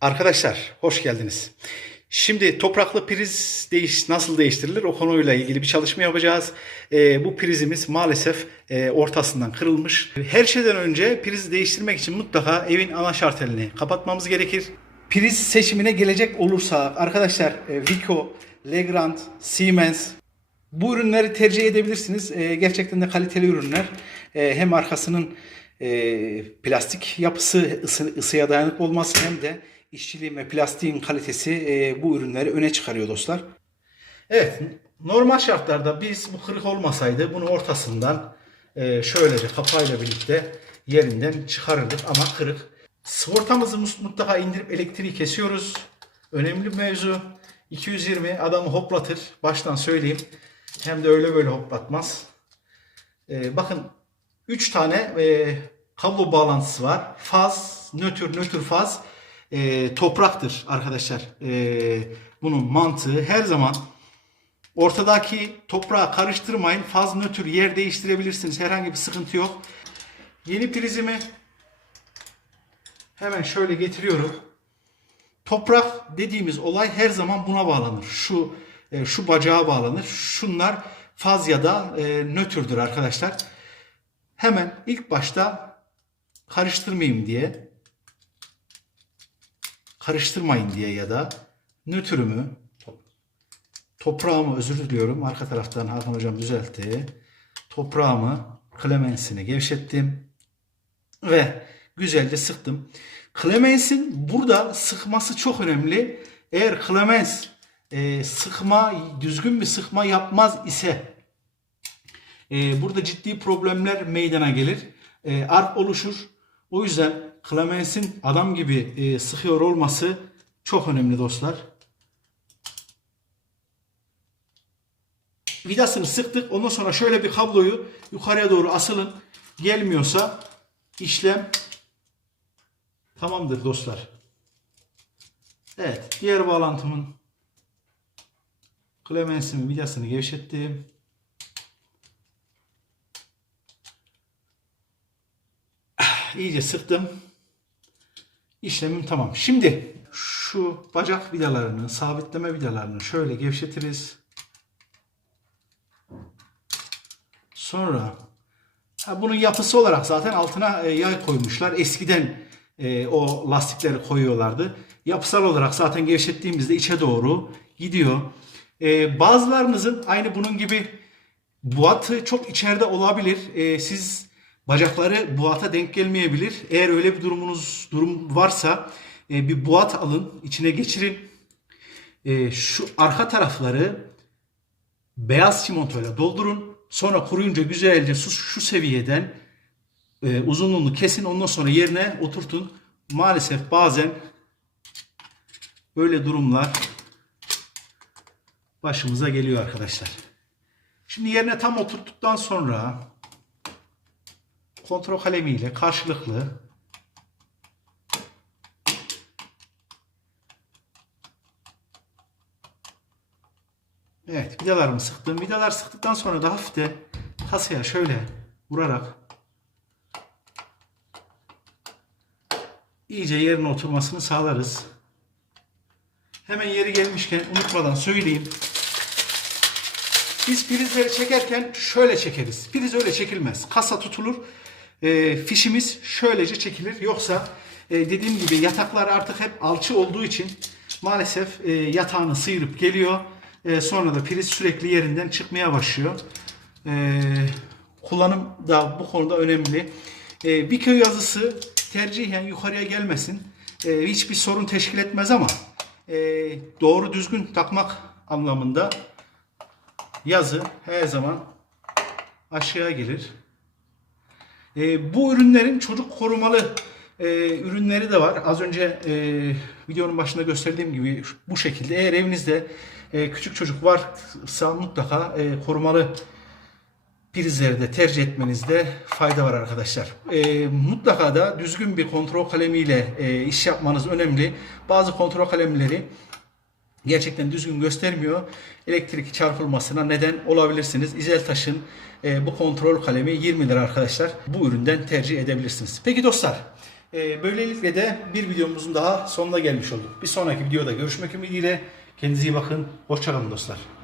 Arkadaşlar hoş geldiniz. Şimdi topraklı priz değiş, nasıl değiştirilir o konuyla ilgili bir çalışma yapacağız. Ee, bu prizimiz maalesef e, ortasından kırılmış. Her şeyden önce prizi değiştirmek için mutlaka evin ana şartelini kapatmamız gerekir. Priz seçimine gelecek olursa arkadaşlar e, Vico, Legrand, Siemens bu ürünleri tercih edebilirsiniz. Ee, gerçekten de kaliteli ürünler. Ee, hem arkasının e, plastik yapısı, ısı, ısıya dayanıklı olması hem de işçiliğin ve plastiğin kalitesi e, bu ürünleri öne çıkarıyor dostlar. Evet, normal şartlarda biz bu kırık olmasaydı bunu ortasından e, şöylece kapağıyla birlikte yerinden çıkarırdık ama kırık. Sigortamızı mutlaka indirip elektriği kesiyoruz. Önemli bir mevzu. 220 adamı hoplatır. Baştan söyleyeyim. Hem de öyle böyle hoplatmaz. Ee, bakın 3 tane e, kablo bağlantısı var. Faz, nötr, nötr faz e, topraktır arkadaşlar. E, bunun mantığı her zaman ortadaki toprağı karıştırmayın. Faz, nötr yer değiştirebilirsiniz. Herhangi bir sıkıntı yok. Yeni prizimi hemen şöyle getiriyorum. Toprak dediğimiz olay her zaman buna bağlanır. Şu e, şu bacağa bağlanır. Şunlar faz ya da e, nötrdür arkadaşlar. Hemen ilk başta karıştırmayayım diye karıştırmayın diye ya da nötrümü toprağımı özür diliyorum. Arka taraftan Hakan hocam düzeltti. Toprağımı klemensini gevşettim ve güzelce sıktım. Clemens'in burada sıkması çok önemli. Eğer Clemens e, sıkma, düzgün bir sıkma yapmaz ise e, burada ciddi problemler meydana gelir. E, ark oluşur. O yüzden Clemens'in adam gibi e, sıkıyor olması çok önemli dostlar. Vidasını sıktık. Ondan sonra şöyle bir kabloyu yukarıya doğru asılın. Gelmiyorsa işlem tamamdır dostlar. Evet. Diğer bağlantımın Clemens'imin vidasını gevşettim. İyice sıktım. İşlemim tamam. Şimdi şu bacak vidalarını, sabitleme vidalarını şöyle gevşetiriz. Sonra bunun yapısı olarak zaten altına e, yay koymuşlar. Eskiden e, o lastikleri koyuyorlardı. Yapısal olarak zaten gevşettiğimizde içe doğru gidiyor. E, bazılarınızın aynı bunun gibi buatı çok içeride olabilir. E, siz bacakları buata denk gelmeyebilir. Eğer öyle bir durumunuz durum varsa e, bir buat alın, içine geçirin. E, şu arka tarafları beyaz çimentoyla doldurun. Sonra kuruyunca güzelce şu, şu seviyeden e, uzunluğunu kesin. Ondan sonra yerine oturtun. Maalesef bazen böyle durumlar başımıza geliyor arkadaşlar. Şimdi yerine tam oturttuktan sonra kontrol kalemiyle karşılıklı Evet vidalarımı sıktım. Vidalar sıktıktan sonra da hafif de kasaya şöyle vurarak iyice yerine oturmasını sağlarız. Hemen yeri gelmişken unutmadan söyleyeyim. Biz prizleri çekerken şöyle çekeriz. Priz öyle çekilmez. Kasa tutulur. E, fişimiz şöylece çekilir. Yoksa e, dediğim gibi yataklar artık hep alçı olduğu için maalesef e, yatağını sıyırıp geliyor. E, sonra da priz sürekli yerinden çıkmaya başlıyor. E, kullanım da bu konuda önemli. E, bir köy yazısı tercihen yukarıya gelmesin. E, hiçbir sorun teşkil etmez ama e, doğru düzgün takmak anlamında yazı her zaman aşağıya gelir. E, bu ürünlerin çocuk korumalı e, ürünleri de var. Az önce e, videonun başında gösterdiğim gibi bu şekilde. Eğer evinizde e, küçük çocuk varsa mutlaka e, korumalı prizleri de tercih etmenizde fayda var arkadaşlar. E, mutlaka da düzgün bir kontrol kalemiyle e, iş yapmanız önemli. Bazı kontrol kalemleri gerçekten düzgün göstermiyor. Elektrik çarpılmasına neden olabilirsiniz. İzeltaş'ın e, bu kontrol kalemi 20 lira arkadaşlar. Bu üründen tercih edebilirsiniz. Peki dostlar E, böylelikle de bir videomuzun daha sonuna gelmiş olduk. Bir sonraki videoda görüşmek ümidiyle. Kendinize iyi bakın. Hoşçakalın dostlar.